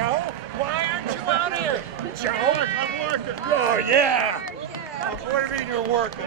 Joe, why aren't you out here? Joe? I'm working. Oh, yeah. What do you mean you're working?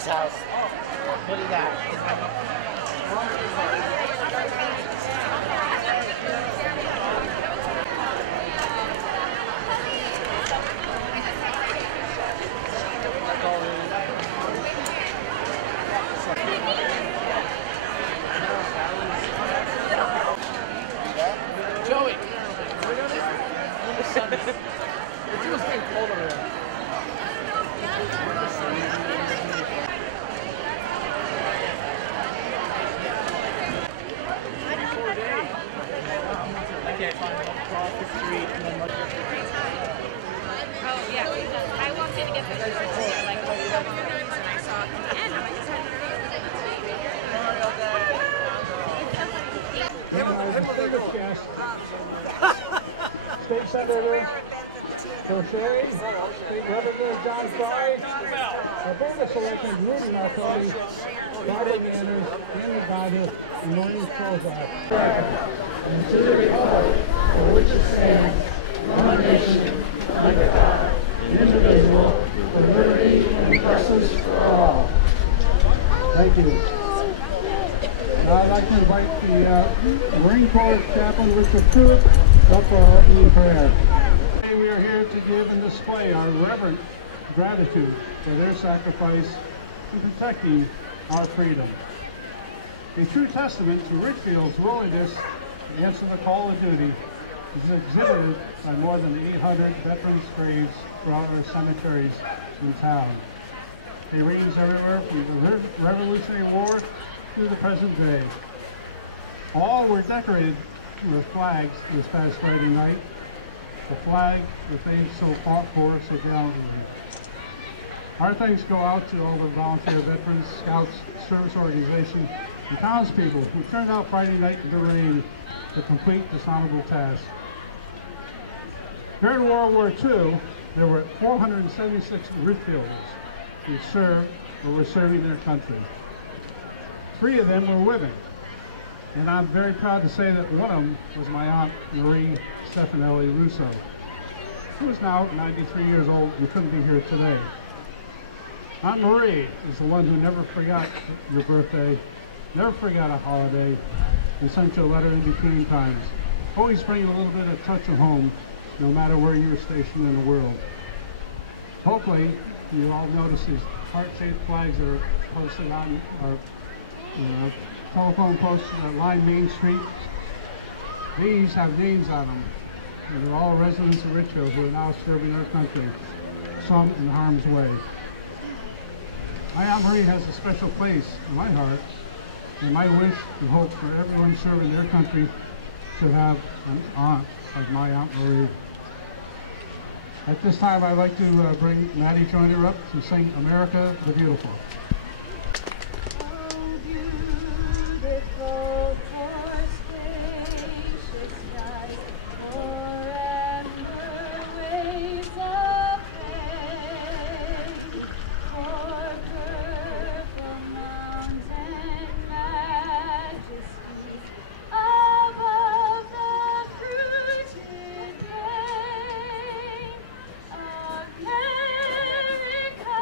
House. What do you got? Joey! It's just getting cold over there. can't find it across the street and then like. Oh yeah, I walked in to get pictures and they're like, oh, you have photos, and I saw it at the end. I'm like, State Senator Crochet, State Representative John Fry, our bonus selection Rudy Marconi, Robert Manners, Andy Gardner, and Maureen Crozak. And to the republic for which it stands, one nation, under God, indivisible, with liberty and justice for all. Thank you. I'd like to invite the Marine Corps Chaplain Richard Pruitt up for our opening prayer. Today we are here to give and display our reverent gratitude for their sacrifice in protecting our freedom. A true testament to Ridgefield's willingness to answer the call of duty is exhibited by more than 800 veterans' graves throughout our cemeteries in town. They range everywhere from the Revolutionary War to the present day. All were decorated with flags this past Friday night, the flag that they so fought for so gallantly. Our thanks go out to all the volunteer veterans, scouts, service organizations, and townspeople who turned out Friday night in the rain to complete this honorable task. During World War II, there were 476 Ridgefielders who served or were serving their country. 3 of them were women, and I'm very proud to say that one of them was my Aunt Marie Stefanelli Russo. who is now 93 years old and couldn't be here today. Aunt Marie is the one who never forgot your birthday, never forgot a holiday, and sent you a letter in between times, always bringing a little bit of touch of home, no matter where you were stationed in the world. Hopefully, you all notice these heart-shaped flags that are posted on our telephone posts that line Main Street. These have names on them, and they're all residents of Ridgefield who are now serving our country, some in harm's way. My Aunt Marie has a special place in my heart, and my wish and hope for everyone serving their country to have an aunt like my Aunt Marie. At this time, I'd like to bring Maddie Joyner up to sing America the Beautiful. Oh, beautiful for spacious skies, for amber waves of fame, for purple mountain majesties, above the fruited plain. America,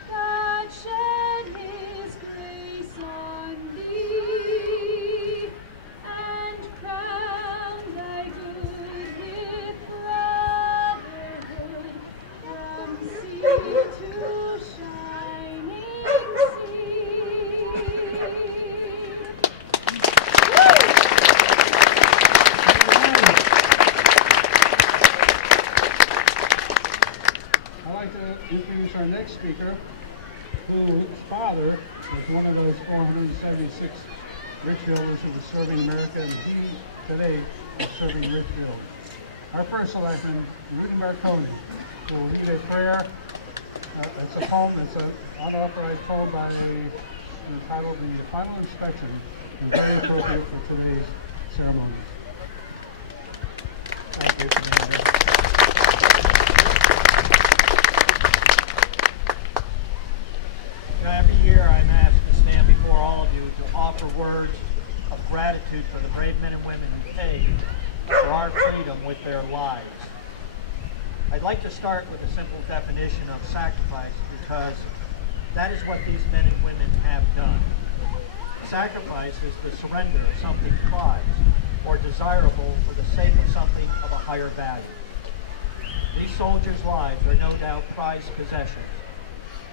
God shed His grace on thee, and crown thy good with brotherhood, from sea to shining sea. I'd like to introduce our next speaker, whose father was one of those 476 Ridgefielders who was serving America, and he today is serving Ridgefield. Our first selectman, Rudy Marconi, will lead a prayer. It's a poem, it's an unauthorized poem entitled The Final Inspection, and very appropriate for today's ceremony. Thank you, Commander. Every year I'm asked to stand before all of you to offer words of gratitude for the brave men and women who paid for our freedom with their lives. I'd like to start with a simple definition of sacrifice, because that is what these men and women have done. Sacrifice is the surrender of something prized or desirable for the sake of something of a higher value. These soldiers' lives are no doubt prized possessions,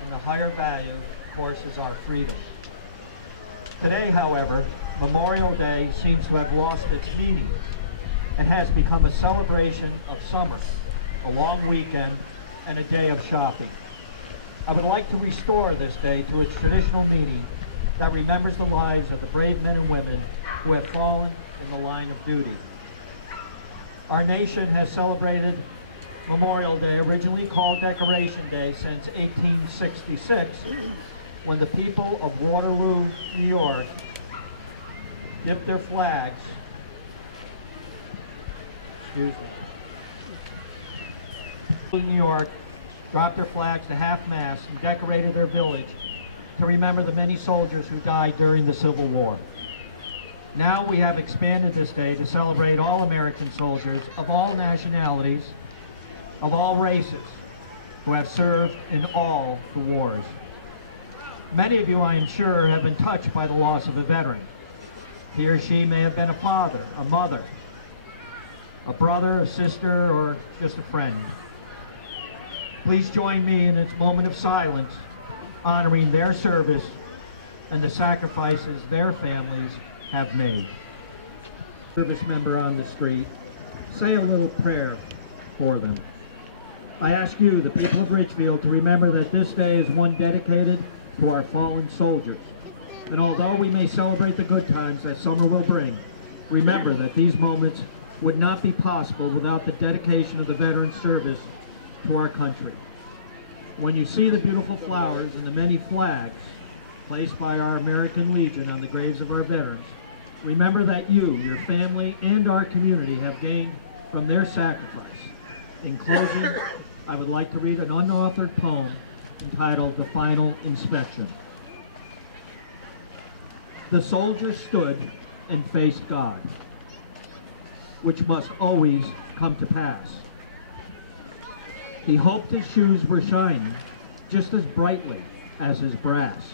and the higher value, of course, is our freedom. Today, however, Memorial Day seems to have lost its meaning and has become a celebration of summer, a long weekend, and a day of shopping. I would like to restore this day to its traditional meaning that remembers the lives of the brave men and women who have fallen in the line of duty. Our nation has celebrated Memorial Day, originally called Decoration Day, since 1866, when the people of Waterloo, New York, dipped their flags, New York, dropped their flags to half-mast and decorated their village to remember the many soldiers who died during the Civil War. Now we have expanded this day to celebrate all American soldiers of all nationalities, of all races, who have served in all the wars. Many of you, I am sure, have been touched by the loss of a veteran. He or she may have been a father, a mother, a brother, a sister, or just a friend. Please join me in this moment of silence, honoring their service and the sacrifices their families have made. Service member on the street, say a little prayer for them. I ask you, the people of Ridgefield, to remember that this day is one dedicated to our fallen soldiers. And although we may celebrate the good times that summer will bring, remember that these moments would not be possible without the dedication of the veteran service to our country. When you see the beautiful flowers and the many flags placed by our American Legion on the graves of our veterans, remember that you, your family, and our community have gained from their sacrifice. In closing, I would like to read an unauthored poem entitled The Final Inspection. The soldier stood and faced God. which must always come to pass. He hoped his shoes were shining just as brightly as his brass.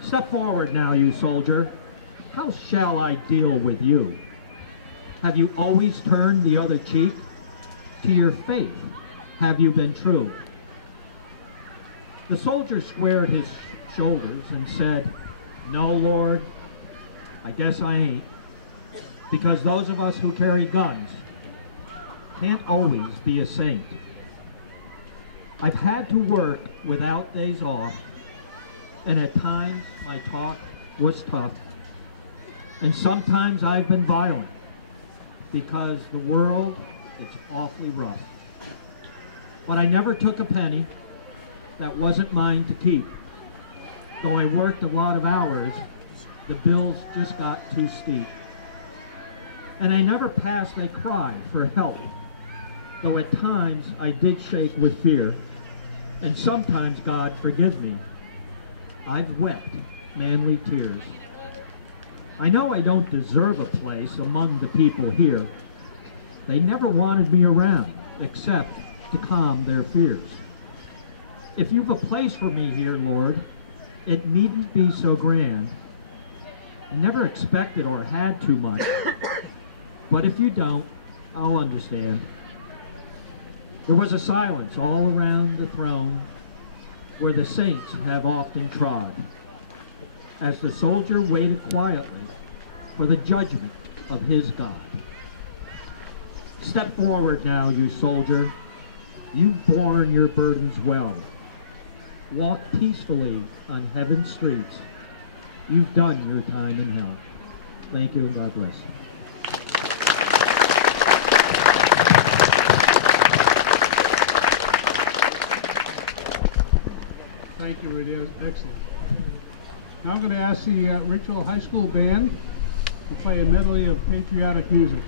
Step forward now, you soldier. How shall I deal with you? Have you always turned the other cheek? To your faith have you been true? The soldier squared his shoulders and said, "No, Lord, I guess I ain't, because those of us who carry guns can't always be a saint. I've had to work without days off, and at times my talk was tough, and sometimes I've been violent, because the world, it's awfully rough. But I never took a penny that wasn't mine to keep. Though I worked a lot of hours, the bills just got too steep. And I never passed a cry for help, though at times I did shake with fear, and sometimes, God forgive me, I've wept manly tears. I know I don't deserve a place among the people here. They never wanted me around, except to calm their fears. If you've a place for me here, Lord, it needn't be so grand. I never expected or had too much, but if you don't, I'll understand." There was a silence all around the throne where the saints have often trod, as the soldier waited quietly for the judgment of his God. Step forward now, you soldier. You've borne your burdens well. Walk peacefully on heaven's streets. You've done your time in hell. Thank you, and God bless. Thank you, Rudy. That was excellent. Now I'm going to ask the Ridgefield High School Band to play a medley of patriotic music.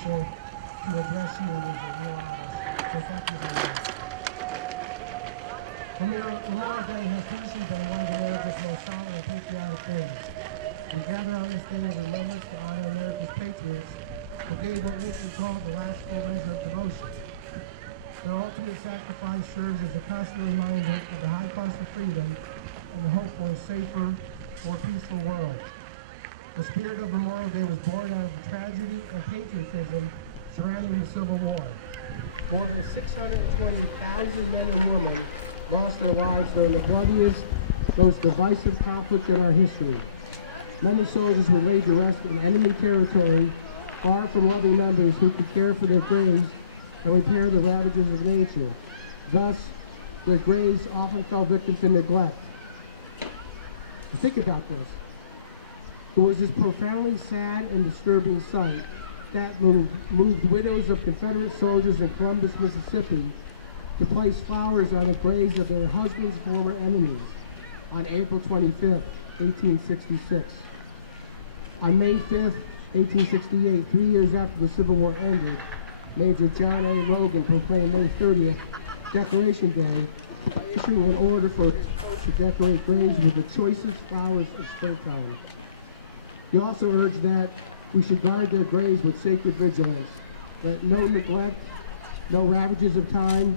special to address you as your honors. So thank you very much. Memorial Day has traditionally been one of America's most solemn and patriotic days. We gather on this day of remembrance to honor America's patriots who gave what we can call the last full measure of devotion. Their ultimate sacrifice serves as a constant reminder of the high cost of freedom and the hope for a safer, more peaceful world. The spirit of Memorial Day was born out of the tragedy and patriotism surrounding the Civil War. More than 620,000 men and women lost their lives during the bloodiest, most divisive conflict in our history. Many soldiers were laid to rest in enemy territory, far from loving members who could care for their graves and repair the ravages of nature. Thus, their graves often fell victim to neglect. Think about this. It was this profoundly sad and disturbing sight that moved widows of Confederate soldiers in Columbus, Mississippi, to place flowers on the graves of their husbands' former enemies on April 25th, 1866. On May 5th, 1868, 3 years after the Civil War ended, Major John A. Logan proclaimed May 30th Decoration Day by issuing an order to decorate graves with the choicest flowers of springtime. He also urged that we should guard their graves with sacred vigilance. Let no neglect, no ravages of time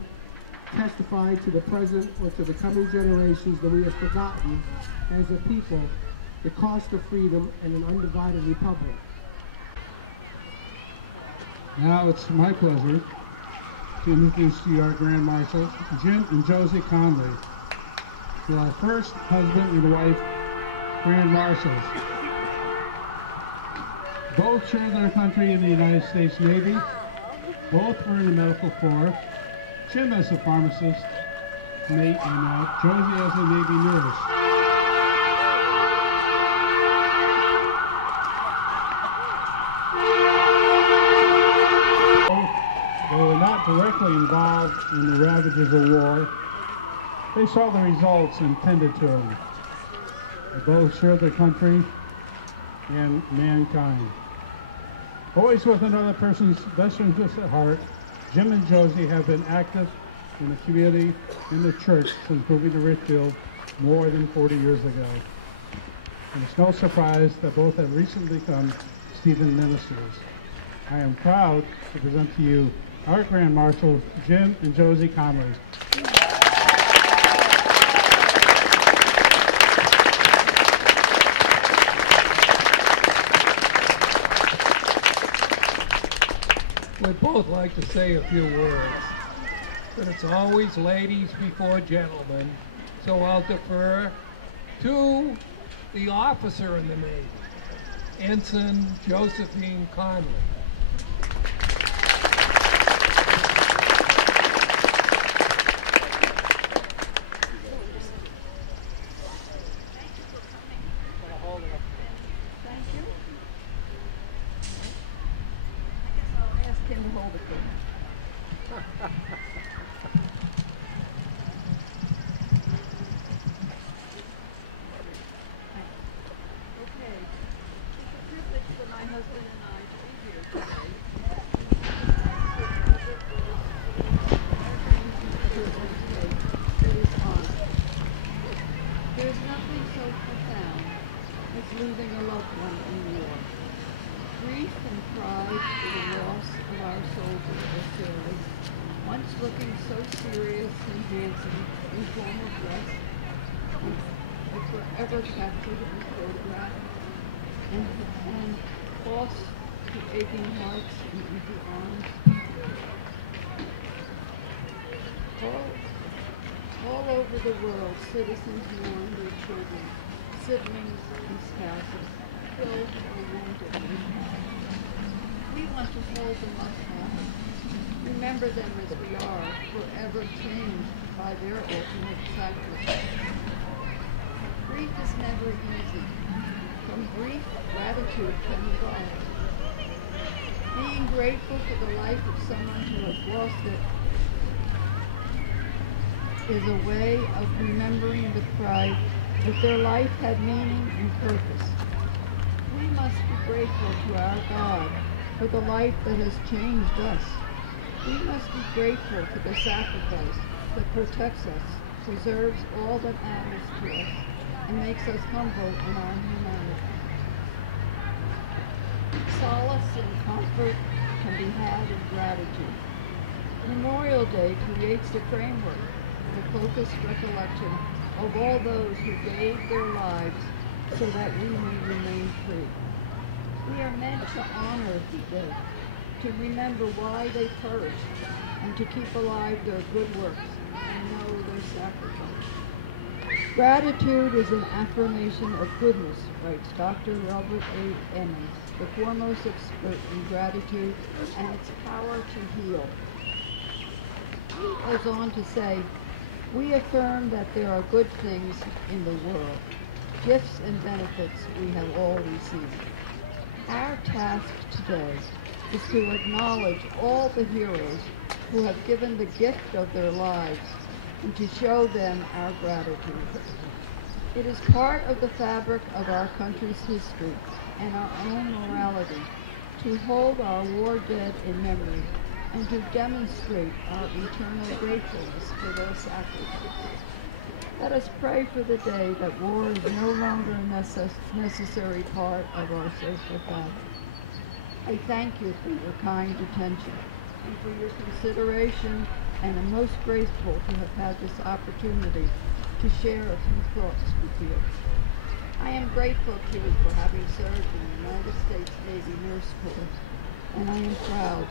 testify to the present or to the coming generations that we have forgotten as a people the cost of freedom and an undivided republic. Now it's my pleasure to introduce to you our Grand Marshals, Jim and Josie Conley, to our first husband and wife Grand Marshals. Both served our country in the United States Navy. Both were in the medical corps. Jim as a pharmacist, mate, and Josie as a Navy nurse. They were not directly involved in the ravages of war. They saw the results and tended to them. They both served their country and mankind. Always with another person's best interests at heart, Jim and Josie have been active in the community and the church since moving to Ridgefield more than 40 years ago. And it's no surprise that both have recently become Stephen ministers. I am proud to present to you our Grand Marshals, Jim and Josie Conley. We'd both like to say a few words, but it's always ladies before gentlemen, so I'll defer to the officer in the Navy, Ensign Josephine Conley. All over the world, citizens mourn their children, siblings and spouses, killed or wounded. We want to hold them up high, remember them as we are, forever changed by their ultimate sacrifice. Grief is never easy. From grief, gratitude can evolve. Being grateful for the life of someone who has lost it is a way of remembering with pride that their life had meaning and purpose. We must be grateful to our God for the life that has changed us. We must be grateful for the sacrifice that protects us, preserves all that matters to us, and makes us humble in our humanity. Solace and comfort can be had in gratitude. Memorial Day creates the framework for focused recollection of all those who gave their lives so that we may remain free. We are meant to honor the dead, to remember why they perished, and to keep alive their good works and know their sacrifice. Gratitude is an affirmation of goodness, writes Dr. Robert A. Emmons, the foremost expert in gratitude and its power to heal. He goes on to say, we affirm that there are good things in the world, gifts and benefits we have all received. Our task today is to acknowledge all the heroes who have given the gift of their lives and to show them our gratitude. It is part of the fabric of our country's history and our own morality to hold our war dead in memory and to demonstrate our eternal gratefulness for their sacrifice. Let us pray for the day that war is no longer a necessary part of our social fabric. I thank you for your kind attention and for your consideration, and am most grateful to have had this opportunity to share a few thoughts with you. I am grateful to you for having served in the United States Navy Nurse Corps, and I am proud